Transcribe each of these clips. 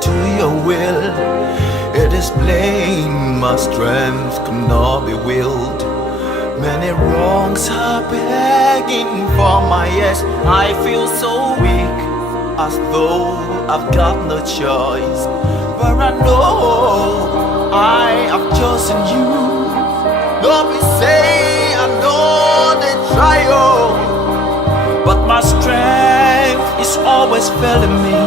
to your will. It is plain my strength cannot be willed. Many wrongs are begging for my yes. I feel so weak, as though I've got no choice. But I know I have chosen you. Don't be say I know the trial, but my strength is always failing me.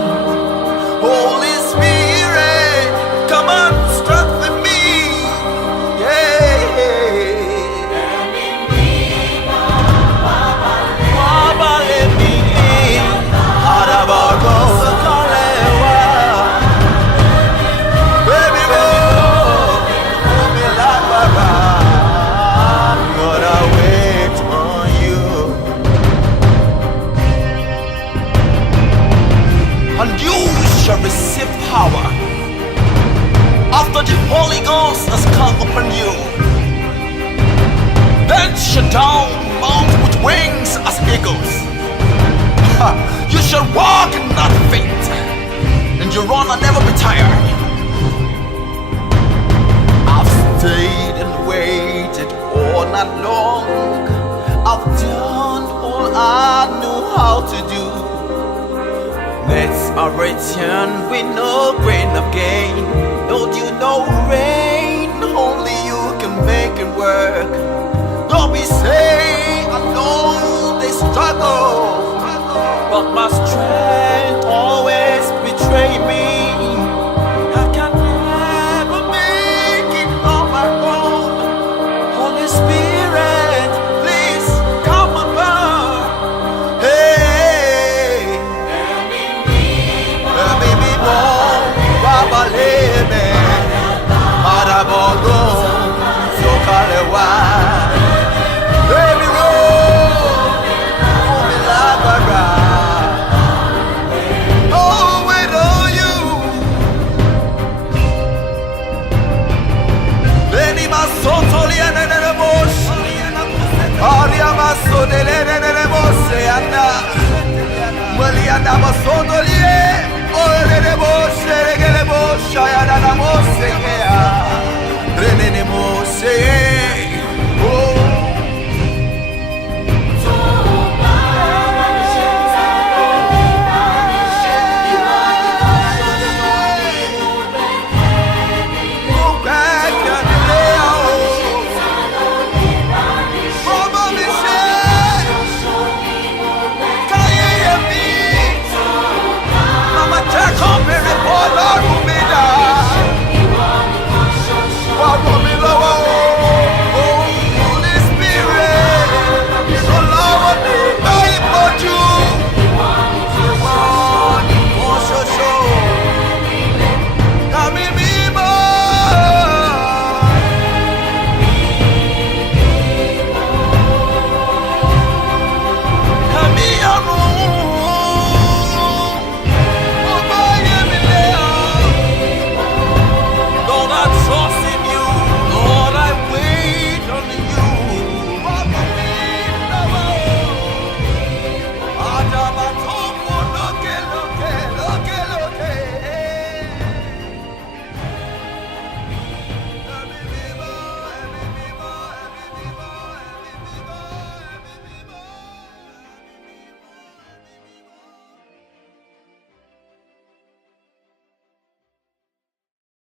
Holy Spirit, come on, strengthen me. And you shall receive power after the Holy Ghost has come upon you. Then shall thou mount with wings as eagles. You shall walk and not faint, and you run and never be tired. I've stayed and waited all night long. I've done all I knew how to do. Nets are written with no grain of gain. Don't you know rain? Only you can make it work. Don't be say I know they struggle, but my strength always